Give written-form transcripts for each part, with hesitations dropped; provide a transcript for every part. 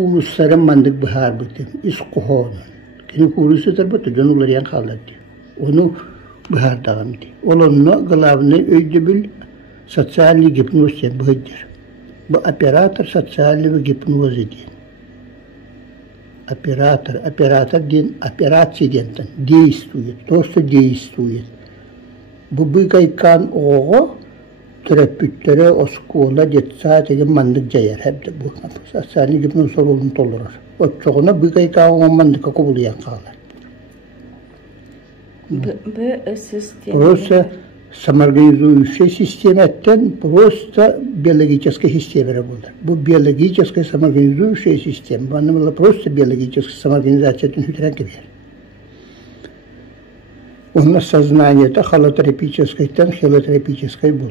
Uluslarım mandık bihar bitim. İs kuhonun. Kini kurusu tarbıtı canılar yan kalırdı. Onu bihar dağımdı. Olonno gılavını öydübül sosyalli gipnoz ya bihdir. Bu operator sosyalli ve gipnoz ediyor. Оператор ден операция дентен действует, просто действует. Bu kaykan oğu terapütlere oskola detsa tegen mandık jayar hep de bu. Sani gibi sorulun tolurur. O çoğuna bu kaykan oğu mandık kabul yan kalır. Bu sistem. Просто самоорганизующая система etten просто биологическая система работает. Bu биологическая самоорганизующая система. Бана просто биологическая самоорганизация тен gibi. Onun сознание-то холотерапическое-тен хелотерапическое было.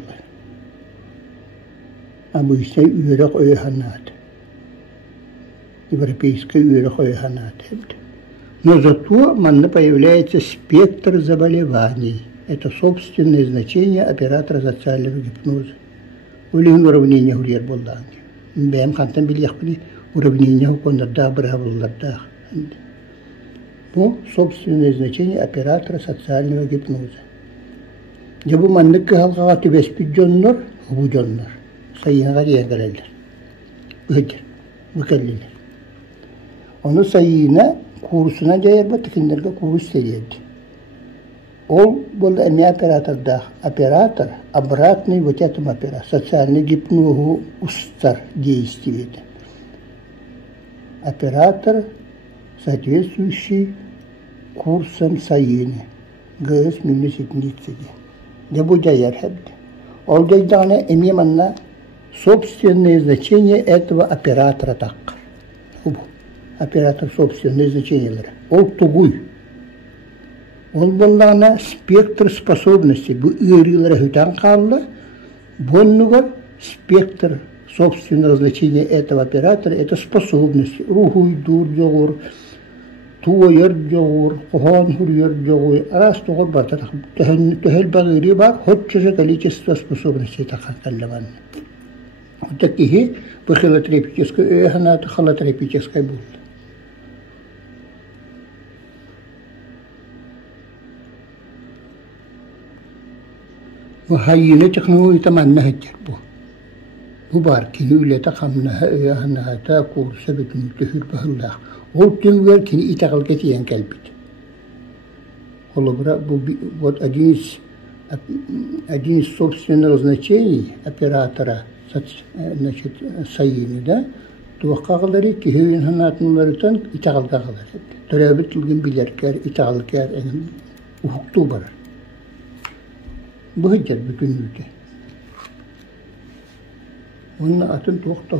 А bu ise üyerek öğhanat. Европейская üyerek öğhanat. Но зато манна появляется спектр заболеваний. Это собственное значение оператора социального гипноза. Улин уравнение гурьер болдан. Бэм хантан бильяхпни уравнение хукондарда бравулларда. Bu собственное значение оператора социального гипноза. Ya bu manlık halka tübespit jonlar, bu jonlar. Sayına diyegelerler. Öder. Mükelliler. Onu sayına kursuna cayar batıkinlerge kurs seriyedi. Ол был не оператор, да, оператор обратный вот этому оператору, социальный гипнозу устар действует. Оператор, соответствующий курсам САИНы, ГС -70. Я буду ярхабд. Ол дейдане именно собственное значение этого оператора так. Оператор собственное значение. Ол тугуй. Он был на спектр способностей. Bu ürünlere hüten kaldı. Боннугар спектр собственного значения этого оператора это способность. Рухуй дур жогур, туойер жогур, кохон хурьер жогур. Раз тогор батар. Тохел багири бар. Хотчеше количество способностей такаллаван. Вот такие по холотерапической эханат холотерапической был. وهينة تقنوه تمنها الجربو مباركين ولا تقمنها إياها تاكل سبت متهر بهالله وقتن ويركن إتغل كثيرا كالبت والله برا вот один из собственных значений оператора значит sayını da tuvaqqaları ki hüyün hanatınlarından İtağal kağılar. Törabit ilgin bilerker, İtağal kâr, hukuktu barar. Bu hıccar bütün ülke. Onun atın tuğukta